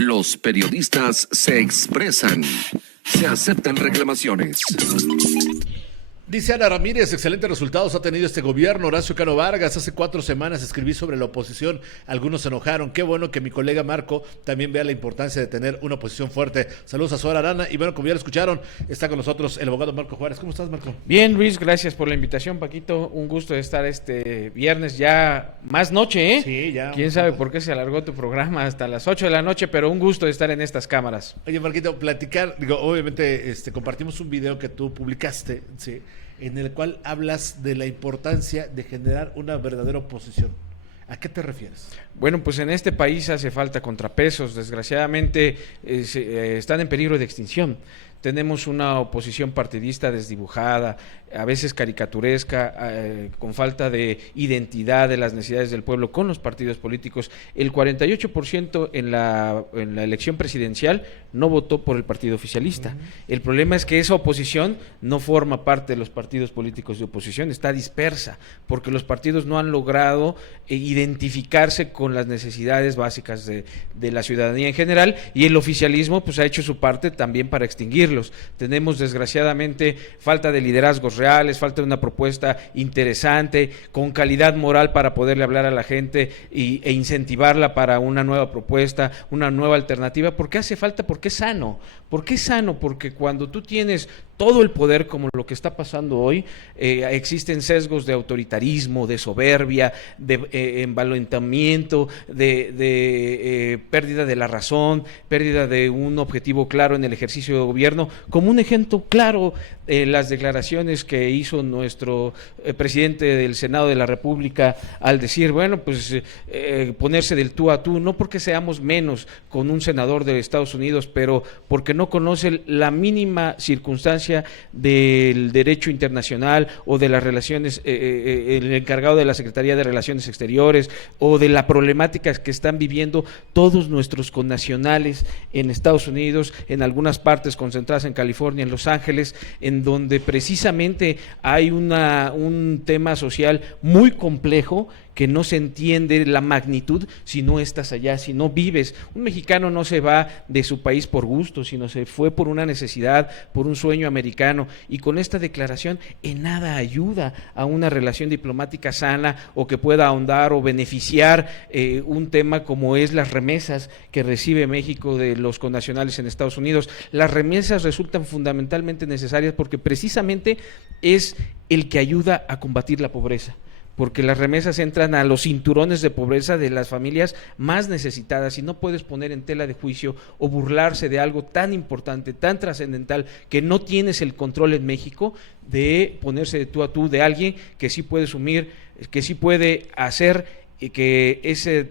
Los periodistas se expresan. Se aceptan reclamaciones. Dice Ana Ramírez, excelentes resultados ha tenido este gobierno. Horacio Cano Vargas, hace 4 semanas escribí sobre la oposición, algunos se enojaron. Qué bueno que mi colega Marco también vea la importancia de tener una oposición fuerte. Saludos a Sora Arana y bueno, como ya lo escucharon, está con nosotros el abogado Marco Juárez. ¿Cómo estás, Marco? Bien, Luis, gracias por la invitación, Paquito. Un gusto de estar este viernes ya más noche, ¿eh? Sí, ya. Quién sabe por qué se alargó tu programa hasta las 8 de la noche, pero un gusto de estar en estas cámaras. Oye, Marquito, platicar, obviamente compartimos un video que tú publicaste, ¿sí?, en el cual hablas de la importancia de generar una verdadera oposición. ¿A qué te refieres? Bueno, pues en este país hace falta contrapesos. Desgraciadamente están en peligro de extinción. Tenemos una oposición partidista desdibujada, a veces caricaturesca, con falta de identidad de las necesidades del pueblo con los partidos políticos. El 48% en la elección presidencial no votó por el partido oficialista. El problema es que esa oposición no forma parte de los partidos políticos de oposición, está dispersa, porque los partidos no han logrado identificarse con las necesidades básicas de la ciudadanía en general, y el oficialismo pues ha hecho su parte también para extinguirlos. Tenemos desgraciadamente falta de liderazgos reales, falta de una propuesta interesante, con calidad moral para poderle hablar a la gente e incentivarla para una nueva propuesta, una nueva alternativa, porque hace falta, porque es sano. ¿Por qué es sano? Porque cuando tú tienes todo el poder como lo que está pasando hoy, existen sesgos de autoritarismo, de soberbia, de envalentamiento, de pérdida de la razón, pérdida de un objetivo claro en el ejercicio de gobierno. Como un ejemplo claro, las declaraciones que hizo nuestro presidente del Senado de la República al decir, bueno, pues ponerse del tú a tú, no porque seamos menos con un senador de Estados Unidos, pero porque no conoce la mínima circunstancia del derecho internacional o de las relaciones, el encargado de la Secretaría de Relaciones Exteriores, o de la problemática que están viviendo todos nuestros connacionales en Estados Unidos, en algunas partes concentradas en California, en Los Ángeles, en donde precisamente hay un tema social muy complejo que no se entiende la magnitud si no estás allá, si no vives. Un mexicano no se va de su país por gusto, sino se fue por una necesidad, por un sueño americano, y con esta declaración en nada ayuda a una relación diplomática sana o que pueda ahondar o beneficiar un tema como es las remesas que recibe México de los connacionales en Estados Unidos. Las remesas resultan fundamentalmente necesarias porque precisamente es el que ayuda a combatir la pobreza, porque las remesas entran a los cinturones de pobreza de las familias más necesitadas, y no puedes poner en tela de juicio o burlarse de algo tan importante, tan trascendental, que no tienes el control en México, de ponerse de tú a tú de alguien que sí puede asumir, que sí puede hacer que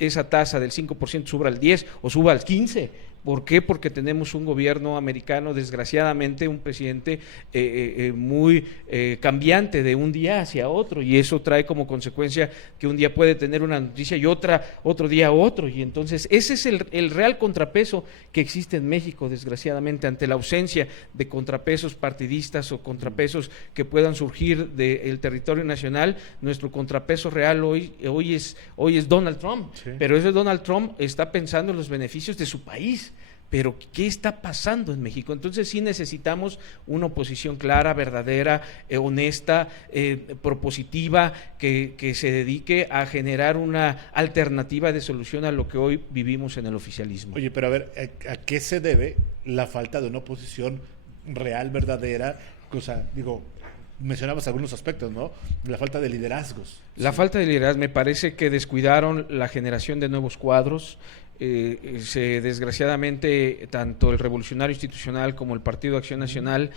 esa tasa del 5% suba al 10 o suba al 15%. ¿Por qué? Porque tenemos un gobierno americano, desgraciadamente, un presidente muy cambiante de un día hacia otro, y eso trae como consecuencia que un día puede tener una noticia y otro día otro, y entonces ese es el real contrapeso que existe en México, desgraciadamente, ante la ausencia de contrapesos partidistas o contrapesos que puedan surgir del territorio nacional. Nuestro contrapeso real hoy es Donald Trump, sí. Pero ese Donald Trump está pensando en los beneficios de su país. Pero ¿qué está pasando en México? Entonces sí necesitamos una oposición clara, verdadera, honesta, propositiva, que se dedique a generar una alternativa de solución a lo que hoy vivimos en el oficialismo. Oye, pero a ver, ¿a qué se debe la falta de una oposición real, verdadera? O sea, mencionabas algunos aspectos, ¿no? La falta de liderazgos. La falta de liderazgo, me parece que descuidaron la generación de nuevos cuadros. Desgraciadamente, tanto el Revolucionario Institucional como el Partido Acción Nacional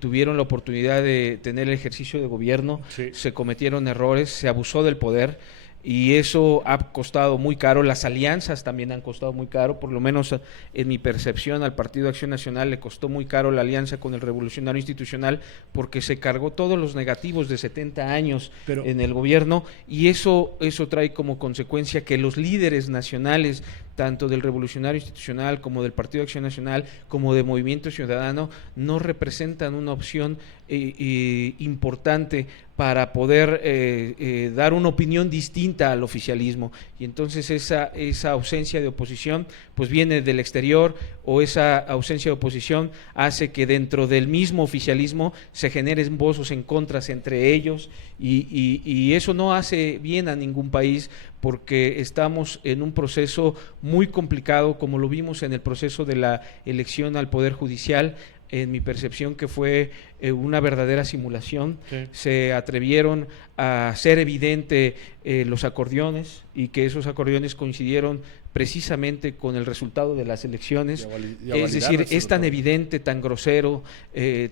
tuvieron la oportunidad de tener el ejercicio de gobierno, sí. Se cometieron errores, se abusó del poder, y eso ha costado muy caro. Las alianzas también han costado muy caro, por lo menos en mi percepción al Partido Acción Nacional le costó muy caro la alianza con el Revolucionario Institucional, porque se cargó todos los negativos de 70 años en el gobierno, y eso trae como consecuencia que los líderes nacionales, tanto del Revolucionario Institucional como del Partido de Acción Nacional, como de Movimiento Ciudadano, no representan una opción importante para poder dar una opinión distinta al oficialismo, y entonces esa ausencia de oposición pues viene del exterior, o esa ausencia de oposición hace que dentro del mismo oficialismo se generen voces en contras entre ellos, y eso no hace bien a ningún país, porque estamos en un proceso muy complicado, como lo vimos en el proceso de la elección al Poder Judicial. En mi percepción, que fue una verdadera simulación. Sí. Se atrevieron a hacer evidente los acordeones, y que esos acordeones coincidieron precisamente con el resultado de las elecciones. Es decir, es tan evidente, tan grosero,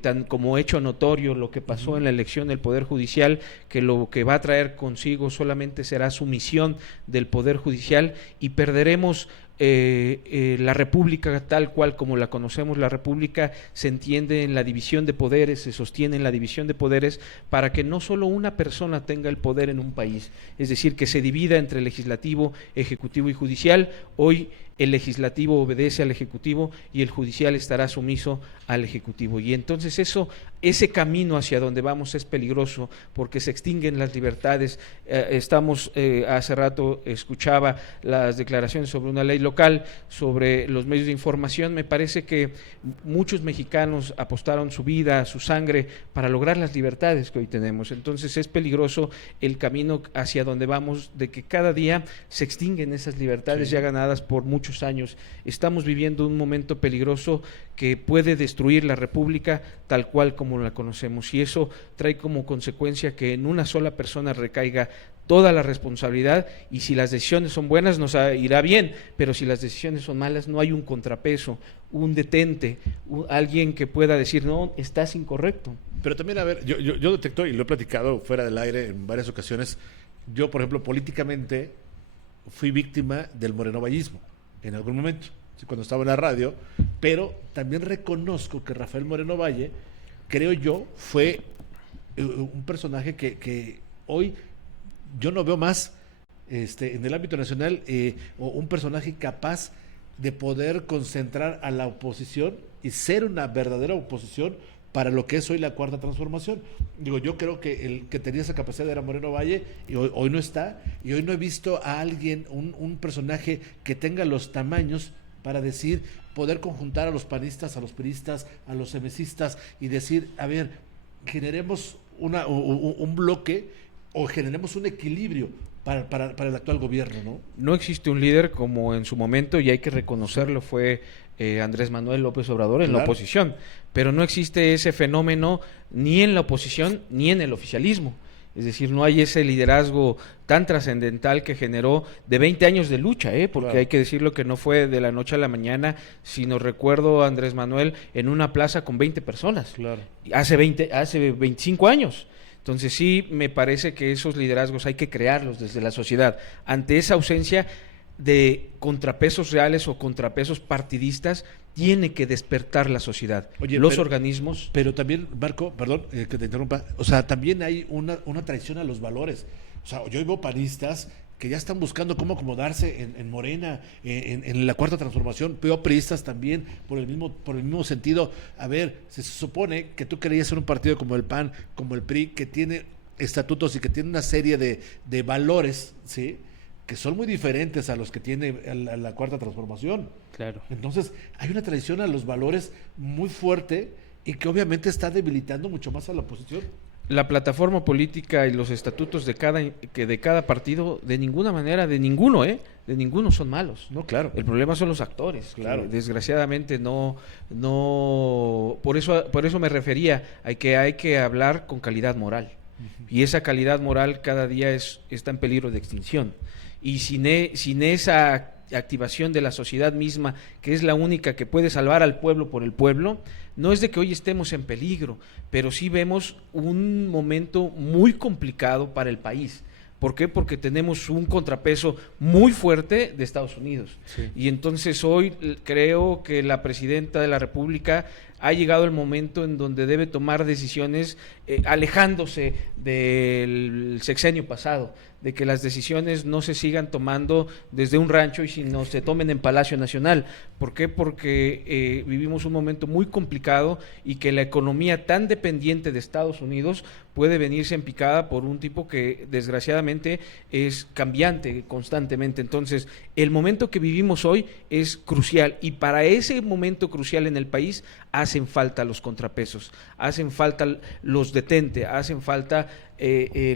tan como hecho notorio lo que pasó en la elección del Poder Judicial, que lo que va a traer consigo solamente será sumisión del Poder Judicial, y perderemos la República tal cual como la conocemos. La República se entiende en la división de poderes, se sostiene en la división de poderes, para que no solo una persona tenga el poder en un país, es decir, que se divida entre legislativo, ejecutivo y judicial. Hoy el legislativo obedece al ejecutivo y el judicial estará sumiso al ejecutivo, y entonces ese camino hacia donde vamos es peligroso, porque se extinguen las libertades. Hace rato escuchaba las declaraciones sobre una ley local, sobre los medios de información. Me parece que muchos mexicanos apostaron su vida, su sangre, para lograr las libertades que hoy tenemos. Entonces es peligroso el camino hacia donde vamos, de que cada día se extinguen esas libertades ya ganadas por muchos años. Estamos viviendo un momento peligroso que puede destruir la República tal cual como la conocemos, y eso trae como consecuencia que en una sola persona recaiga toda la responsabilidad, y si las decisiones son buenas nos irá bien, pero si las decisiones son malas no hay un contrapeso, un detente, alguien que pueda decir no, estás incorrecto. Pero también, a ver, yo detecto, y lo he platicado fuera del aire en varias ocasiones, yo por ejemplo políticamente fui víctima del morenovallismo en algún momento, cuando estaba en la radio, pero también reconozco que Rafael Moreno Valle, creo yo, fue un personaje que hoy yo no veo más en el ámbito nacional, o un personaje capaz de poder concentrar a la oposición y ser una verdadera oposición para lo que es hoy la Cuarta Transformación. Digo, yo creo que el que tenía esa capacidad era Moreno Valle, y hoy no está, y hoy no he visto a alguien, un personaje que tenga los tamaños para decir, poder conjuntar a los panistas, a los priistas, a los emesistas, y decir, a ver, generemos un bloque, o generemos un equilibrio para el actual gobierno, ¿no? No existe un líder como en su momento, y hay que reconocerlo, fue Andrés Manuel López Obrador en la oposición, pero no existe ese fenómeno ni en la oposición ni en el oficialismo. Es decir, no hay ese liderazgo tan trascendental que generó de 20 años de lucha, porque hay que decirlo que no fue de la noche a la mañana, sino recuerdo a Andrés Manuel en una plaza con 20 personas, hace 25 años. Entonces sí, me parece que esos liderazgos hay que crearlos desde la sociedad. Ante esa ausencia de contrapesos reales o contrapesos partidistas, tiene que despertar la sociedad. Oye, organismos. Pero también, Marco, perdón que te interrumpa, o sea, también hay una traición a los valores. O sea, yo veo panistas que ya están buscando cómo acomodarse en Morena, en la Cuarta Transformación. Veo priistas también por el mismo sentido. A ver, se supone que tú querías ser un partido como el PAN, como el PRI, que tiene estatutos y que tiene una serie de valores, ¿sí?, que son muy diferentes a los que tiene la Cuarta Transformación. Claro. Entonces, hay una traición a los valores muy fuerte, y que obviamente está debilitando mucho más a la oposición. La plataforma política y los estatutos de cada partido, de ninguna manera, de ninguno son malos. No, claro. El problema son los actores. Claro. Desgraciadamente por eso me refería a que hay que hablar con calidad moral. Y esa calidad moral cada día está en peligro de extinción. Y sin esa activación de la sociedad misma, que es la única que puede salvar al pueblo por el pueblo, no es de que hoy estemos en peligro, pero sí vemos un momento muy complicado para el país. ¿Por qué? Porque tenemos un contrapeso muy fuerte de Estados Unidos. Sí. Y entonces hoy creo que la presidenta de la República ha llegado el momento en donde debe tomar decisiones alejándose del sexenio pasado, de que las decisiones no se sigan tomando desde un rancho y sino se tomen en Palacio Nacional. ¿Por qué? Porque vivimos un momento muy complicado y que la economía tan dependiente de Estados Unidos puede venirse en picada por un tipo que desgraciadamente es cambiante constantemente. Entonces, el momento que vivimos hoy es crucial y para ese momento crucial en el país hacen falta los contrapesos, hacen falta los detentes, hacen falta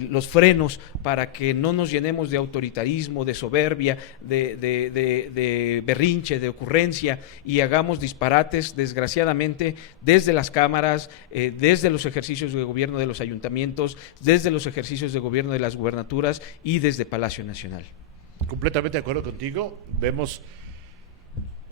los frenos para que no nos llenemos de autoritarismo, de soberbia, de berrinche, de ocurrencia y hagamos disparates, desgraciadamente, desde las cámaras, desde los ejercicios de gobierno de los ayuntamientos, desde los ejercicios de gobierno de las gubernaturas y desde Palacio Nacional. Completamente de acuerdo contigo. Vemos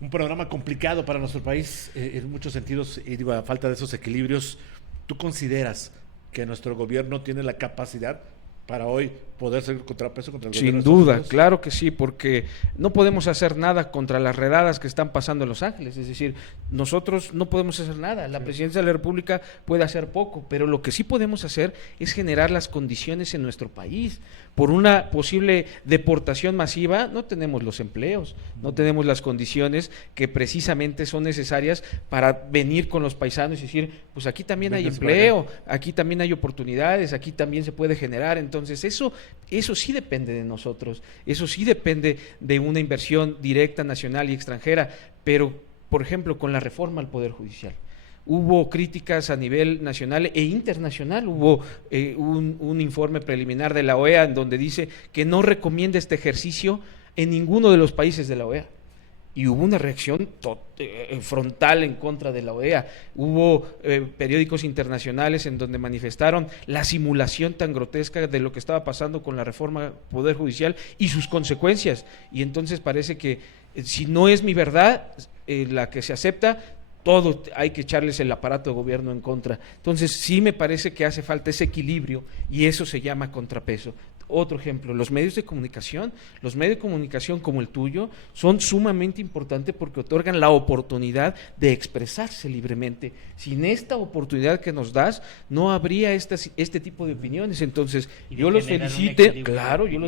un panorama complicado para nuestro país en muchos sentidos y digo, a falta de esos equilibrios. ¿Tú consideras que nuestro gobierno tiene la capacidad para hoy poder ser contrapeso contra el gobierno de Sin Estados duda, Unidos? claro que sí, porque no podemos hacer nada contra las redadas que están pasando en Los Ángeles, es decir, nosotros no podemos hacer nada, la presidencia de la República puede hacer poco, pero lo que sí podemos hacer es generar las condiciones en nuestro país. Por una posible deportación masiva no tenemos los empleos, no tenemos las condiciones que precisamente son necesarias para venir con los paisanos y decir, pues aquí también hay empleo, aquí también hay oportunidades, aquí también se puede generar. Entonces eso sí depende de nosotros, eso sí depende de una inversión directa nacional y extranjera, pero por ejemplo con la reforma al Poder Judicial. Hubo críticas a nivel nacional e internacional, hubo un informe preliminar de la OEA en donde dice que no recomienda este ejercicio en ninguno de los países de la OEA. Y hubo una reacción frontal en contra de la OEA. Hubo periódicos internacionales en donde manifestaron la simulación tan grotesca de lo que estaba pasando con la reforma al Poder Judicial y sus consecuencias. Y entonces parece que si no es mi verdad la que se acepta, todo hay que echarles el aparato de gobierno en contra. Entonces sí me parece que hace falta ese equilibrio y eso se llama contrapeso. Otro ejemplo, los medios de comunicación como el tuyo son sumamente importantes porque otorgan la oportunidad de expresarse libremente. Sin esta oportunidad que nos das, no habría este tipo de opiniones. Entonces, yo los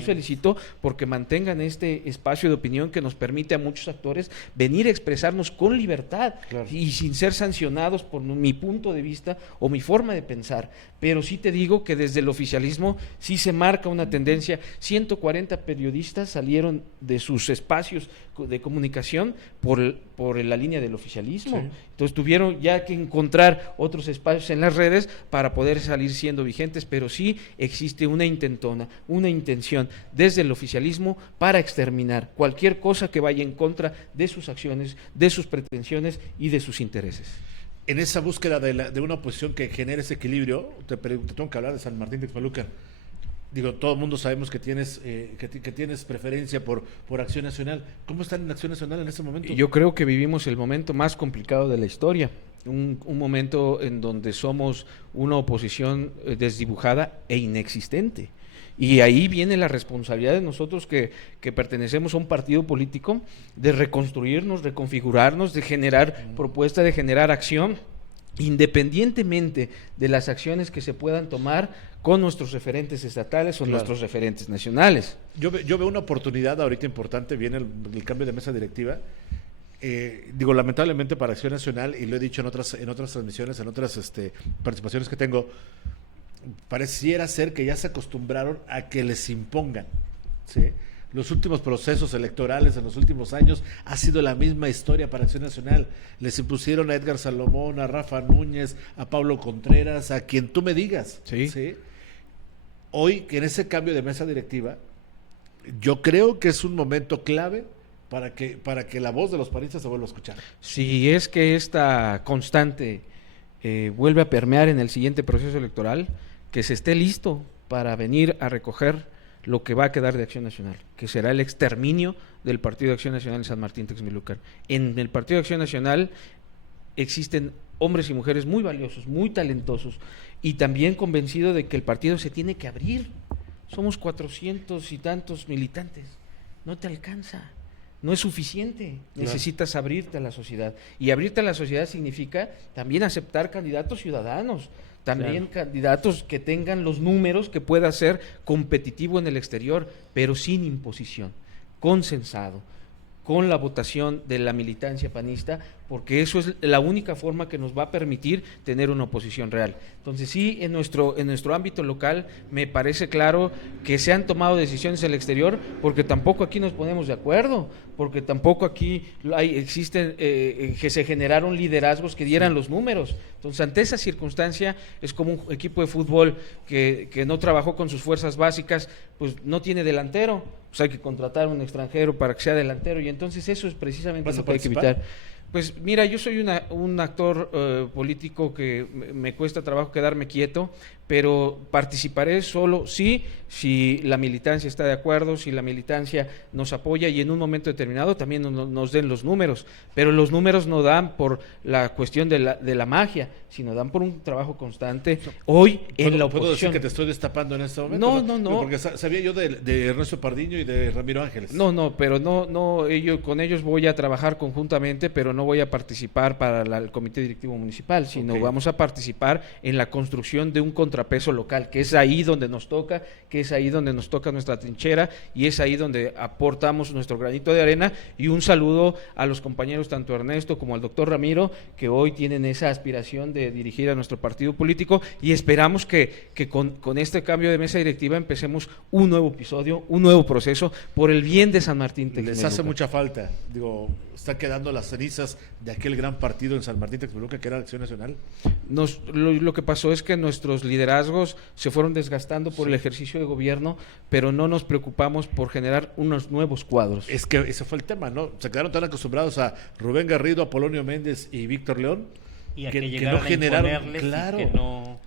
felicito porque mantengan este espacio de opinión que nos permite a muchos actores venir a expresarnos con libertad y sin ser sancionados por mi punto de vista o mi forma de pensar. Pero sí te digo que desde el oficialismo sí se marca una tendencia. 140 periodistas salieron de sus espacios de comunicación por la línea del oficialismo. Sí. Entonces tuvieron ya que encontrar otros espacios en las redes para poder salir siendo vigentes, pero sí existe una intención desde el oficialismo para exterminar cualquier cosa que vaya en contra de sus acciones, de sus pretensiones y de sus intereses. En esa búsqueda de una oposición que genere ese equilibrio, te tengo que hablar de San Martín Texmelucan. Digo, todo el mundo sabemos que tienes preferencia por Acción Nacional. ¿Cómo están en Acción Nacional en este momento? Yo creo que vivimos el momento más complicado de la historia. Un momento en donde somos una oposición desdibujada e inexistente. Y ahí viene la responsabilidad de nosotros que pertenecemos a un partido político de reconstruirnos, reconfigurarnos, de generar propuesta, de generar acción, independientemente de las acciones que se puedan tomar con nuestros referentes estatales o nuestros referentes nacionales. Yo veo una oportunidad ahorita importante, viene el cambio de mesa directiva. Lamentablemente para Acción Nacional, y lo he dicho en otras transmisiones, en otras participaciones que tengo, pareciera ser que ya se acostumbraron a que les impongan, ¿sí? Los últimos procesos electorales en los últimos años ha sido la misma historia para Acción Nacional. Les impusieron a Edgar Salomón, a Rafa Núñez, a Pablo Contreras, a quien tú me digas. Sí. ¿Sí? Hoy, que en ese cambio de mesa directiva, yo creo que es un momento clave para que la voz de los panistas se vuelva a escuchar. Si es que esta constante vuelve a permear en el siguiente proceso electoral, que se esté listo para venir a recoger lo que va a quedar de Acción Nacional, que será el exterminio del Partido de Acción Nacional en San Martín Texmelucan. En el Partido de Acción Nacional existen hombres y mujeres muy valiosos, muy talentosos, y también convencido de que el partido se tiene que abrir. Somos 400 y tantos militantes, no te alcanza. no es suficiente, Claro. necesitas abrirte a la sociedad. Y abrirte a la sociedad significa también aceptar candidatos ciudadanos, también candidatos que tengan los números que pueda ser competitivo en el exterior, pero sin imposición, consensado, con la votación de la militancia panista, porque eso es la única forma que nos va a permitir tener una oposición real. Entonces sí, en nuestro ámbito local me parece claro que se han tomado decisiones en el exterior, porque tampoco aquí nos ponemos de acuerdo, porque tampoco aquí existen que se generaron liderazgos que dieran los números. Entonces, ante esa circunstancia, es como un equipo de fútbol que no trabajó con sus fuerzas básicas, pues no tiene delantero, pues hay que contratar a un extranjero para que sea delantero, y entonces eso es precisamente lo que hay que evitar. Pues mira, yo soy un actor político que me cuesta trabajo quedarme quieto, pero participaré solo si la militancia está de acuerdo, si la militancia nos apoya y en un momento determinado también nos den los números, pero los números no dan por la cuestión de la magia, sino dan por un trabajo constante hoy en la oposición. ¿Puedo decir que te estoy destapando en este momento? No. Porque sabía yo de Ernesto Pardiño y de Ramiro Ángeles. Pero con ellos voy a trabajar conjuntamente, pero no voy a participar para el comité directivo municipal, sino vamos a participar en la construcción de un contrapeso local, que es ahí donde nos toca, nuestra trinchera, y es ahí donde aportamos nuestro granito de arena. Y un saludo a los compañeros, tanto Ernesto como al doctor Ramiro, que hoy tienen esa aspiración de dirigir a nuestro partido político, y esperamos que con este cambio de mesa directiva empecemos un nuevo episodio, un nuevo proceso por el bien de San Martín Texmelucan. Les hace mucha falta, están quedando las cenizas de aquel gran partido en San Martín Texmelucan que era Acción Nacional. Lo que pasó es que nuestros liderazgos se fueron desgastando por el ejercicio de gobierno, pero no nos preocupamos por generar unos nuevos cuadros. Es que ese fue el tema, ¿no? Se quedaron tan acostumbrados a Rubén Garrido, Apolonio Méndez y Víctor León, y a que no generaron, claro. Y que no...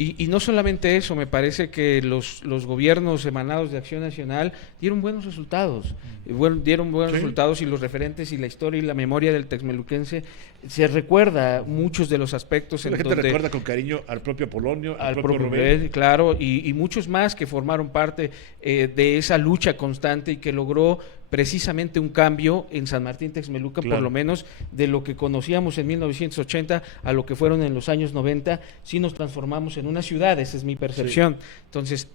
Y no solamente eso, me parece que los gobiernos emanados de Acción Nacional dieron buenos resultados, resultados, y los referentes y la historia y la memoria del texmeluquense se recuerda muchos de los aspectos. La gente recuerda con cariño al propio Apolonio, al propio Rubén, claro, y muchos más que formaron parte de esa lucha constante y que logró precisamente un cambio en San Martín Texmelucan, por lo menos de lo que conocíamos en 1980 a lo que fueron en los años 90, sí nos transformamos en una ciudad, esa es mi percepción. Entonces,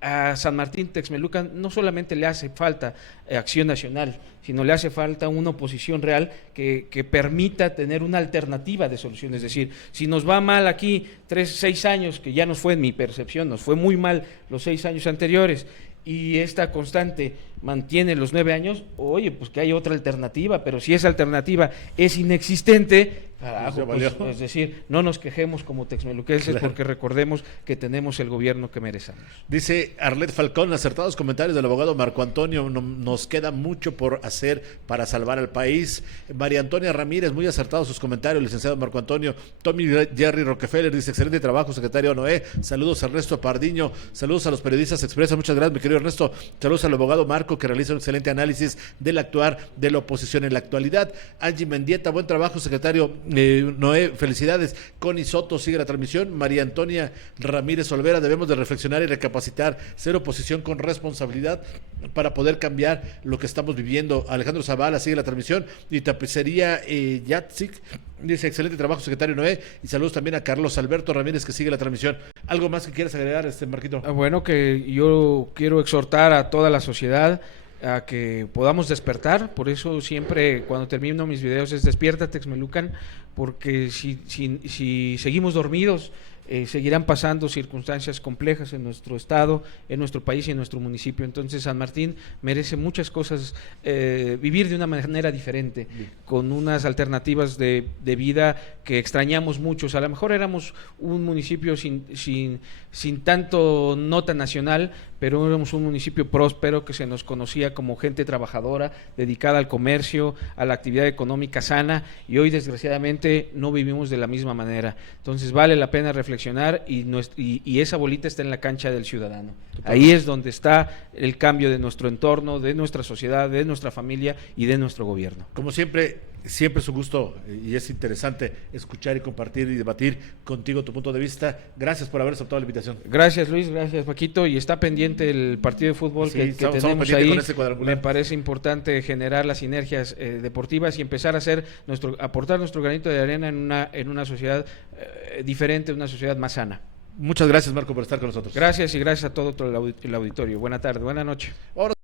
a San Martín Texmelucan no solamente le hace falta Acción Nacional, sino le hace falta una oposición real que permita tener una alternativa de solución. Es decir, si nos va mal aquí 6 años, que ya nos fue, en mi percepción, nos fue muy mal los 6 años anteriores, y esta constante mantiene los 9 años, oye, pues que hay otra alternativa, pero si esa alternativa es inexistente, carajo, pues, es decir, no nos quejemos como texmeluquenses, porque recordemos que tenemos el gobierno que merecemos. Dice Arlet Falcón, acertados comentarios del abogado Marco Antonio, nos queda mucho por hacer para salvar al país. María Antonia Ramírez, muy acertados sus comentarios, licenciado Marco Antonio. Tommy Jerry Rockefeller dice, excelente trabajo, secretario Noé. Saludos a Ernesto Pardiño, saludos a los periodistas Expresa, muchas gracias, mi querido Ernesto. Saludos al abogado Marco, que realiza un excelente análisis del actuar de la oposición en la actualidad. Angie Mendieta, buen trabajo, secretario Noé, felicidades. Connie Soto sigue la transmisión. María Antonia Ramírez Olvera, debemos de reflexionar y recapacitar, ser oposición con responsabilidad para poder cambiar lo que estamos viviendo. Alejandro Zavala sigue la transmisión. Y Tapicería Yatzik dice, excelente trabajo, secretario Noé, y saludos también a Carlos Alberto Ramírez, que sigue la transmisión. ¿Algo más que quieras agregar, Marquito? Bueno, que yo quiero exhortar a toda la sociedad a que podamos despertar. Por eso siempre cuando termino mis videos es despierta Texmelucan, porque si seguimos dormidos, seguirán pasando circunstancias complejas en nuestro estado, en nuestro país y en nuestro municipio. Entonces San Martín merece muchas cosas, vivir de una manera diferente, con unas alternativas de vida que extrañamos muchos. A lo mejor éramos un municipio sin tanto nota nacional, pero éramos un municipio próspero que se nos conocía como gente trabajadora, dedicada al comercio, a la actividad económica sana, y hoy desgraciadamente no vivimos de la misma manera. Entonces vale la pena reflexionar, y esa bolita está en la cancha del ciudadano. Ahí es donde está el cambio de nuestro entorno, de nuestra sociedad, de nuestra familia y de nuestro gobierno. Como siempre, Siempre es un gusto y es interesante escuchar y compartir y debatir contigo tu punto de vista. Gracias por haber aceptado la invitación. Gracias Luis, gracias Paquito, y está pendiente el partido de fútbol Sí, que estamos tenemos pendientes ahí. con este cuadrangular. Me parece importante generar las sinergias deportivas y empezar a aportar nuestro granito de arena en una sociedad diferente, una sociedad más sana. Muchas gracias, Marco, por estar con nosotros. Gracias y gracias a todo el auditorio. Buena tarde, buena noche. Ahora